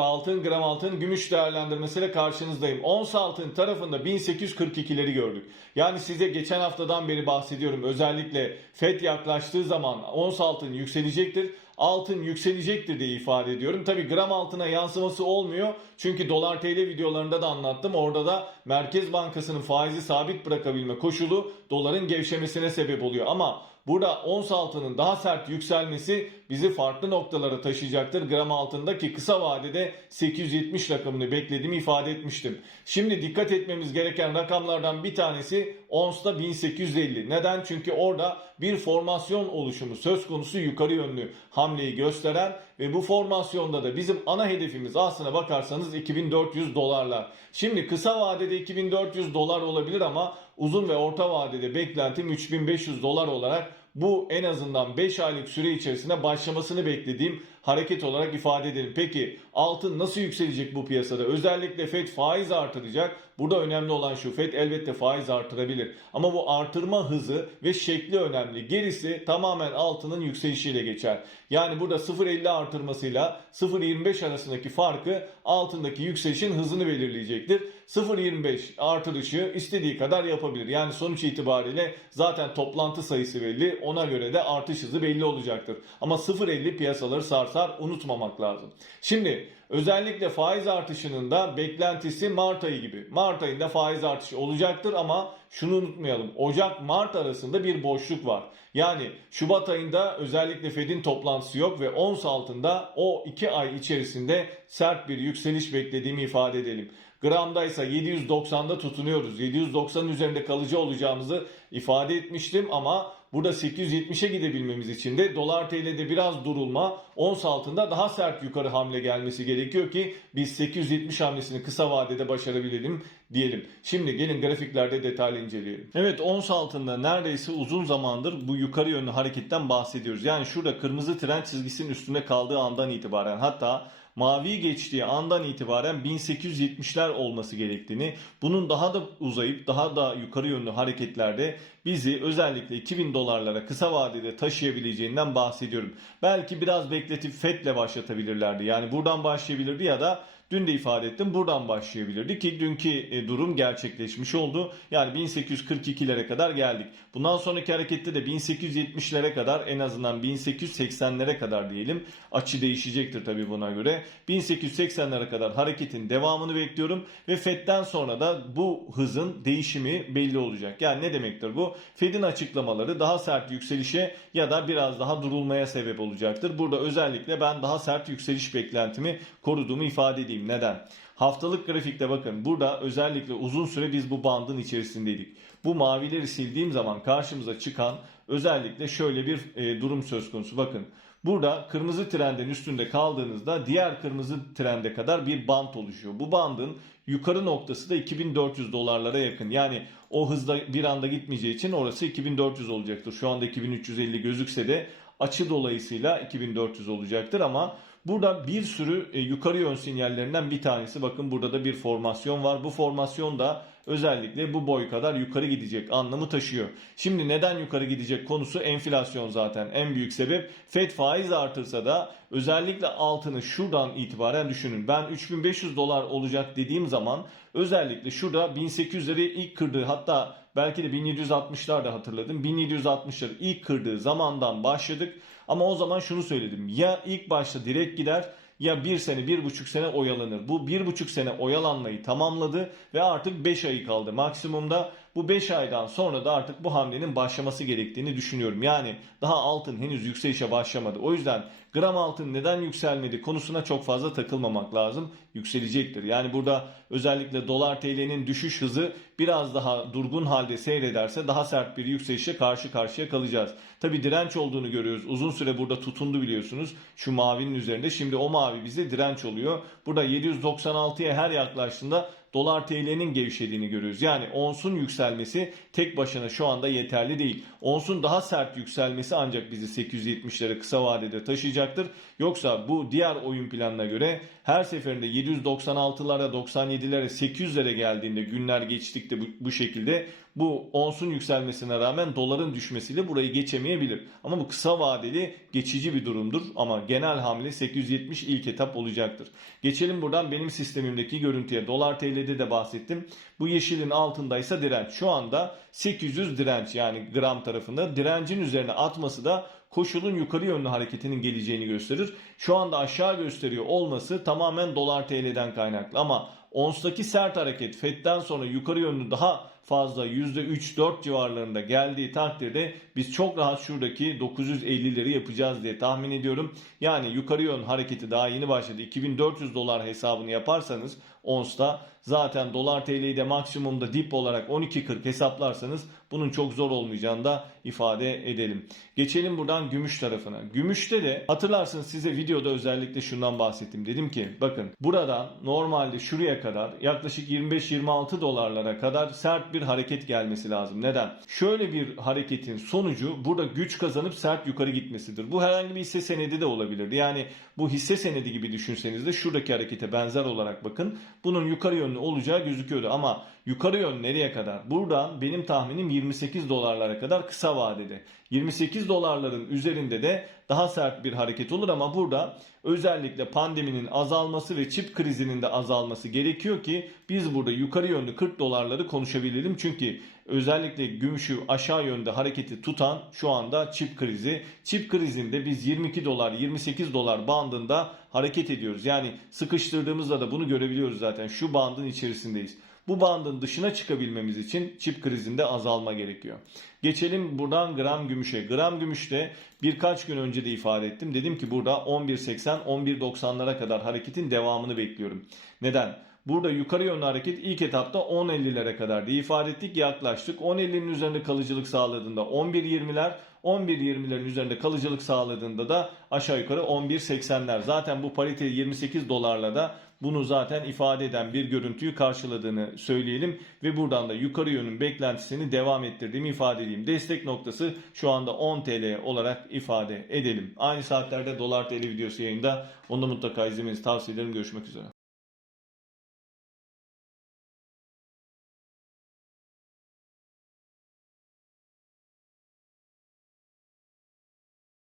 Merhaba altın, gram altın, gümüş değerlendirmesiyle karşınızdayım. Ons altın tarafında 1842'leri gördük. Yani size geçen haftadan beri bahsediyorum. Özellikle FED yaklaştığı zaman ons altın yükselecektir. Altın yükselecektir diye ifade ediyorum. Tabi gram altına yansıması olmuyor. Çünkü dolar TL videolarında da anlattım. Orada da Merkez Bankası'nın faizi sabit bırakabilme koşulu doların gevşemesine sebep oluyor. Ama Burada ons altının daha sert yükselmesi bizi farklı noktalara taşıyacaktır. Gram altındaki kısa vadede 870 rakamını beklediğimi ifade etmiştim. Şimdi dikkat etmemiz gereken rakamlardan bir tanesi onsta 1850. Neden? Çünkü orada bir formasyon oluşumu söz konusu yukarı yönlü hamleyi gösteren ve bu formasyonda da bizim ana hedefimiz aslına bakarsanız 2400 dolarlar. Şimdi kısa vadede 2400 dolar olabilir ama uzun ve orta vadede beklentim 3500 dolar olarak bu en azından 5 aylık süre içerisinde başlamasını beklediğim hareket olarak ifade edelim. Peki altın nasıl yükselecek bu piyasada? Özellikle FED faiz artıracak. Burada önemli olan şu FED elbette faiz artırabilir. Ama bu artırma hızı ve şekli önemli. Gerisi tamamen altının yükselişiyle geçer. Yani burada 0.50 artırmasıyla 0.25 arasındaki farkı altındaki yükselişin hızını belirleyecektir. 0.25 artırışı istediği kadar yapabilir. Yani sonuç itibariyle zaten toplantı sayısı belli. Ona göre de artış hızı belli olacaktır. Ama 0.50 piyasaları sarsar unutmamak lazım. Şimdi özellikle faiz artışının da beklentisi Mart ayı gibi. Mart ayında faiz artışı olacaktır ama şunu unutmayalım. Ocak-Mart arasında bir boşluk var. Yani Şubat ayında özellikle Fed'in toplantısı yok ve ons altında o 2 ay içerisinde sert bir yükseliş beklediğimi ifade edelim. Gramda ise 790'da tutunuyoruz. 790'ın üzerinde kalıcı olacağımızı ifade etmiştim ama burada 870'e gidebilmemiz için de dolar TL'de biraz durulma, ons altında daha sert yukarı hamle gelmesi gerekiyor ki biz 870 hamlesini kısa vadede başarabilelim diyelim. Şimdi gelin grafiklerde detaylı inceleyelim. Evet ons altında neredeyse uzun zamandır bu yukarı yönlü hareketten bahsediyoruz. Yani şurada kırmızı trend çizgisinin üstünde kaldığı andan itibaren hatta mavi geçtiği andan itibaren 1870'ler olması gerektiğini, bunun daha da uzayıp daha da yukarı yönlü hareketlerde bizi özellikle 2000 dolarlara kısa vadede taşıyabileceğinden bahsediyorum. Belki biraz bekletip FED'le başlatabilirlerdi. Yani buradan başlayabilirdi ya da Dün de ifade ettim buradan başlayabilirdi ki dünkü e, durum gerçekleşmiş oldu. Yani 1842'lere kadar geldik. Bundan sonraki harekette de 1870'lere kadar en azından 1880'lere kadar diyelim. Açı değişecektir tabii buna göre. 1880'lere kadar hareketin devamını bekliyorum ve FED'den sonra da bu hızın değişimi belli olacak. Yani ne demektir bu? FED'in açıklamaları daha sert yükselişe ya da biraz daha durulmaya sebep olacaktır. Burada özellikle ben daha sert yükseliş beklentimi koruduğumu ifade edeyim. Neden? Haftalık grafikte bakın burada özellikle uzun süre biz bu bandın içerisindeydik. Bu mavileri sildiğim zaman karşımıza çıkan özellikle şöyle bir e, durum söz konusu. Bakın burada kırmızı trendin üstünde kaldığınızda diğer kırmızı trende kadar bir band oluşuyor. Bu bandın yukarı noktası da 2400 dolarlara yakın. Yani o hızda bir anda gitmeyeceği için orası 2400 olacaktır. Şu anda 2350 gözükse de açı dolayısıyla 2400 olacaktır ama Burada bir sürü e, yukarı yön sinyallerinden bir tanesi. Bakın burada da bir formasyon var. Bu formasyon da özellikle bu boy kadar yukarı gidecek anlamı taşıyor. Şimdi neden yukarı gidecek konusu enflasyon zaten en büyük sebep. Fed faiz artırsa da özellikle altını şuradan itibaren düşünün. Ben 3500 dolar olacak dediğim zaman özellikle şurada 1800'leri ilk kırdığı hatta belki de 1760'lar da hatırladım. 1760'ları ilk kırdığı zamandan başladık. Ama o zaman şunu söyledim. Ya ilk başta direkt gider ya bir sene bir buçuk sene oyalanır. Bu bir buçuk sene oyalanmayı tamamladı ve artık 5 ayı kaldı maksimumda. Bu 5 aydan sonra da artık bu hamlenin başlaması gerektiğini düşünüyorum. Yani daha altın henüz yükselişe başlamadı. O yüzden gram altın neden yükselmedi konusuna çok fazla takılmamak lazım. Yükselecektir. Yani burada özellikle dolar TL'nin düşüş hızı biraz daha durgun halde seyrederse daha sert bir yükselişe karşı karşıya kalacağız. Tabi direnç olduğunu görüyoruz. Uzun süre burada tutundu biliyorsunuz. Şu mavinin üzerinde. Şimdi o mavi bize direnç oluyor. Burada 796'ya her yaklaştığında dolar TL'nin gevşediğini görüyoruz. Yani onsun yükselmesi tek başına şu anda yeterli değil. Onsun daha sert yükselmesi ancak bizi 870'lere kısa vadede taşıyacaktır. Yoksa bu diğer oyun planına göre her seferinde 796'lara, 97'lere, 800'lere geldiğinde günler geçtikte bu, bu şekilde bu onsun yükselmesine rağmen doların düşmesiyle burayı geçemeyebilir. Ama bu kısa vadeli geçici bir durumdur. Ama genel hamle 870 ilk etap olacaktır. Geçelim buradan benim sistemimdeki görüntüye. Dolar TL'de de bahsettim. Bu yeşilin altındaysa direnç. Şu anda 800 direnç yani gram tarafında. Direncin üzerine atması da koşulun yukarı yönlü hareketinin geleceğini gösterir. Şu anda aşağı gösteriyor olması tamamen dolar TL'den kaynaklı ama onstaki sert hareket FED'den sonra yukarı yönlü daha fazla %3-4 civarlarında geldiği takdirde biz çok rahat şuradaki 950'leri yapacağız diye tahmin ediyorum. Yani yukarı yön hareketi daha yeni başladı. 2400 dolar hesabını yaparsanız onsta zaten dolar TL'yi de maksimumda dip olarak 12.40 hesaplarsanız bunun çok zor olmayacağını da ifade edelim. Geçelim buradan gümüş tarafına. Gümüşte de hatırlarsınız size videoda özellikle şundan bahsettim. Dedim ki bakın buradan normalde şuraya kadar yaklaşık 25-26 dolarlara kadar sert bir hareket gelmesi lazım. Neden? Şöyle bir hareketin sonucu burada güç kazanıp sert yukarı gitmesidir. Bu herhangi bir hisse senedi de olabilir. Yani bu hisse senedi gibi düşünseniz de şuradaki harekete benzer olarak bakın. Bunun yukarı yönlü olacağı gözüküyordu ama yukarı yön nereye kadar? Buradan benim tahminim 28 dolarlara kadar kısa vadede. 28 dolarların üzerinde de daha sert bir hareket olur ama burada özellikle pandeminin azalması ve çip krizinin de azalması gerekiyor ki biz burada yukarı yönlü 40 dolarları konuşabilelim. Çünkü özellikle gümüşü aşağı yönde hareketi tutan şu anda çip krizi. Çip krizinde biz 22 dolar 28 dolar bandında hareket ediyoruz. Yani sıkıştırdığımızda da bunu görebiliyoruz zaten. Şu bandın içerisindeyiz. Bu bandın dışına çıkabilmemiz için çip krizinde azalma gerekiyor. Geçelim buradan gram gümüşe. Gram gümüşte birkaç gün önce de ifade ettim. Dedim ki burada 11.80 11.90'lara kadar hareketin devamını bekliyorum. Neden? Burada yukarı yönlü hareket ilk etapta 10.50'lere kadar diye ifade ettik yaklaştık. 10.50'nin üzerinde kalıcılık sağladığında 11.20'ler 11.20'lerin üzerinde kalıcılık sağladığında da aşağı yukarı 11.80'ler. Zaten bu parite 28 dolarla da bunu zaten ifade eden bir görüntüyü karşıladığını söyleyelim ve buradan da yukarı yönün beklentisini devam ettirdiğimi ifade edeyim. Destek noktası şu anda 10 TL olarak ifade edelim. Aynı saatlerde dolar TL videosu yayında. Onu da mutlaka izlemenizi tavsiye ederim. Görüşmek üzere.